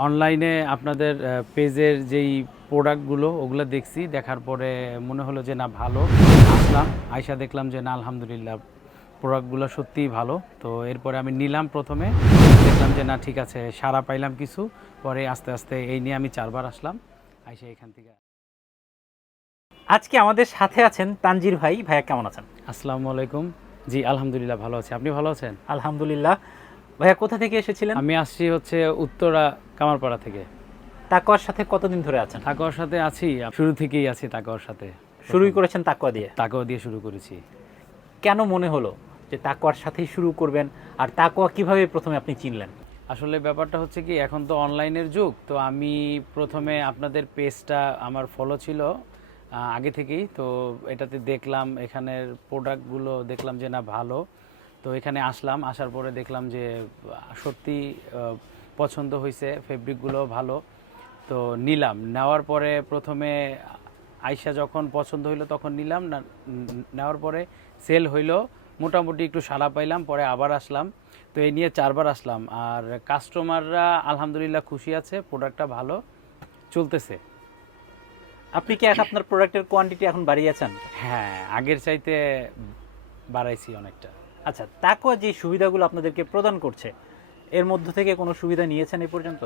অনলাইনে আপনাদের পেজের যেই প্রোডাক্টগুলো ওগুলো দেখছি, দেখার পরে মনে হলো যে না ভালো। আসলাম, আয়সা দেখলাম যে না আলহামদুলিল্লাহ প্রোডাক্টগুলো সত্যিই ভালো। তো এরপরে আমি নিলাম, প্রথমে দেখলাম যে না ঠিক আছে, সাড়া পাইলাম কিছু, পরে আস্তে আস্তে এই নিয়ে আমি 4বার আসলাম, আয়সা এখান থেকে। আজকে আমাদের সাথে আছেন তানজির ভাই। ভাইয়া কেমন আছেন? আসসালামু আলাইকুম। জি আলহামদুলিল্লাহ ভালো আছি, আপনি ভালো আছেন? আলহামদুলিল্লাহ। ভাইয়া কোথা থেকে এসেছিলেন? আমি আসছি হচ্ছে উত্তরা কামারপাড়া থেকে। তাকওয়ার সাথে কতদিন ধরে আছেন? তাকওয়ার সাথে আছি, শুরু থেকেই আছি তাকওয়ার সাথে। শুরুই করেছেন তাকওয়া দিয়ে? তাকওয়া দিয়ে শুরু করেছি। কেন মনে হলো যে তাকওয়ার সাথেই শুরু করবেন, আর তাকওয়া কিভাবে প্রথমে আপনি চিনলেন? আসলে ব্যাপারটা হচ্ছে কি, এখন তো অনলাইনের যুগ, তো আমি প্রথমে আপনাদের পেজটা আমার ফলো ছিল আগে থেকেই, তো এটাতে দেখলাম এখানের প্রোডাক্টগুলো দেখলাম যে না ভালো। তো এখানে আসলাম, আসার পরে দেখলাম যে সত্যি পছন্দ হয়েছে, ফেব্রিকগুলো ভালো। তো নিলাম, নেওয়ার পরে প্রথমে আয়সা যখন পছন্দ হইলো তখন নিলাম না, নেওয়ার পরে সেল হইলো, মোটামুটি একটু সাড়া পাইলাম, পরে আবার আসলাম। তো এই নিয়ে 4বার আসলাম, আর কাস্টমাররা আলহামদুলিল্লাহ খুশি আছে, প্রোডাক্টটা ভালো চলতেছে। আপনি কি আপনার প্রোডাক্টের কোয়ান্টিটি এখন বাড়িয়েছেন? হ্যাঁ, আগের চাইতে বাড়াইছি অনেকটা। আচ্ছা, তাকওয়া যে সুবিধাগুলো আপনাদেরকে প্রদান করছে, এর মধ্য থেকে কোনো সুবিধা নিয়েছেন এই পর্যন্ত?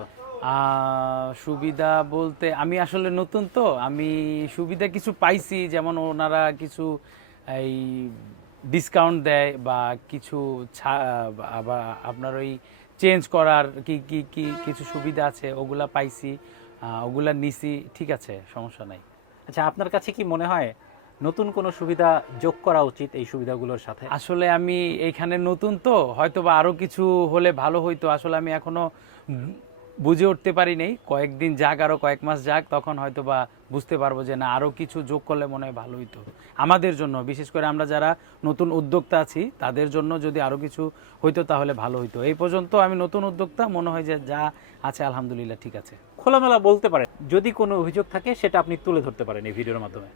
সুবিধা বলতে আমি আসলে নতুন, তো আমি সুবিধা কিছু পাইছি, যেমন ওনারা কিছু এই ডিসকাউন্ট দেয় বা কিছু বা আপনার ওই চেঞ্জ করার কি কি কি কিছু সুবিধা আছে, ওগুলা পাইছি, ওগুলা নিছি, ঠিক আছে, সমস্যা নাই। আচ্ছা, আপনার কাছে কি মনে হয় নতুন কোনো সুবিধা যোগ করা উচিত এই সুবিধাগুলোর সাথে? আসলে আমি এইখানে নতুন, তো হয়তো বা আরও কিছু হলে ভালো হইতো। আসলে আমি এখনো বুঝে উঠতে পারি নাই, কয়েকদিন যাক, আরও কয়েক মাস যাক, তখন হয়তো বা বুঝতে পারবো যে না আরও কিছু যোগ করলে মনে হয় ভালো হইতো আমাদের জন্য, বিশেষ করে আমরা যারা নতুন উদ্যোক্তা আছি তাদের জন্য যদি আরও কিছু হইতো তাহলে ভালো হইতো। এই পর্যন্ত আমি নতুন উদ্যোক্তা, মনে হয় যে যা আছে আলহামদুলিল্লাহ ঠিক আছে। খোলামেলা বলতে পারেন, যদি কোনো অভিযোগ থাকে সেটা আপনি তুলে ধরতে পারেন এই ভিডিওর মাধ্যমে।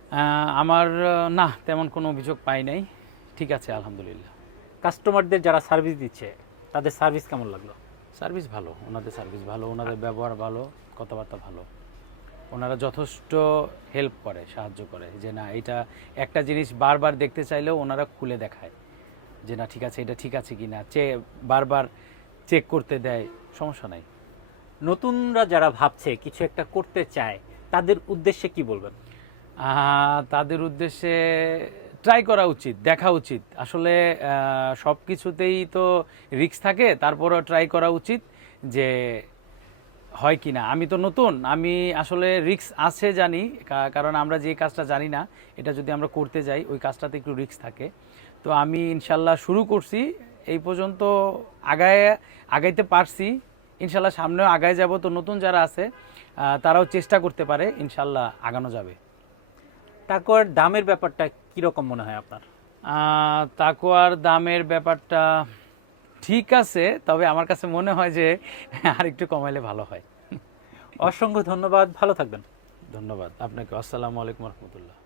আমার না তেমন কোনো অভিযোগ পাই নাই, ঠিক আছে আলহামদুলিল্লাহ। কাস্টমারদের যারা সার্ভিস দিচ্ছে তাদের সার্ভিস কেমন লাগলো? সার্ভিস ভালো, ওনাদের সার্ভিস ভালো, ওনাদের ব্যবহার ভালো, কথাবার্তা ভালো। ওনারা যথেষ্ট হেল্প করে, সাহায্য করে, যে না এটা একটা জিনিস বারবার দেখতে চাইলেও ওনারা খুলে দেখায় যে না ঠিক আছে, এটা ঠিক আছে কি না, বারবার চেক করতে দেয়, সমস্যা নাই। নতুনরা যারা ভাবছে কিছু একটা করতে চায়, তাদের উদ্দেশ্যে কি বলবেন? তাদের উদ্দেশ্যে ট্রাই করা উচিত, দেখা উচিত। আসলে সব কিছুতেই তো রিস্ক থাকে, তারপরও ট্রাই করা উচিত যে হয় কি না। আমি তো নতুন, আমি আসলে রিস্ক আছে জানি, কারণ আমরা যে কাজটা জানি না এটা যদি আমরা করতে যাই ওই কাজটাতে একটু রিস্ক থাকে। তো আমি ইনশাল্লাহ শুরু করছি, এই পর্যন্ত আগাইতে পারছি, ইনশাল্লাহ সামনেও আগায় যাব। তো নতুন যারা আছে তারাও চেষ্টা করতে পারে, ইনশাল্লাহ আগানো যাবে। তাকওয়ার দামের ব্যাপারটা কীরকম মনে হয় আপনার? তাকওয়ার দামের ব্যাপারটা ঠিক আছে, তবে আমার কাছে মনে হয় যে আর একটু কমাইলে ভালো হয়। অসংখ্য ধন্যবাদ, ভালো থাকবেন। ধন্যবাদ আপনাকে। আসসালামু আলাইকুম রহমতুল্লাহ।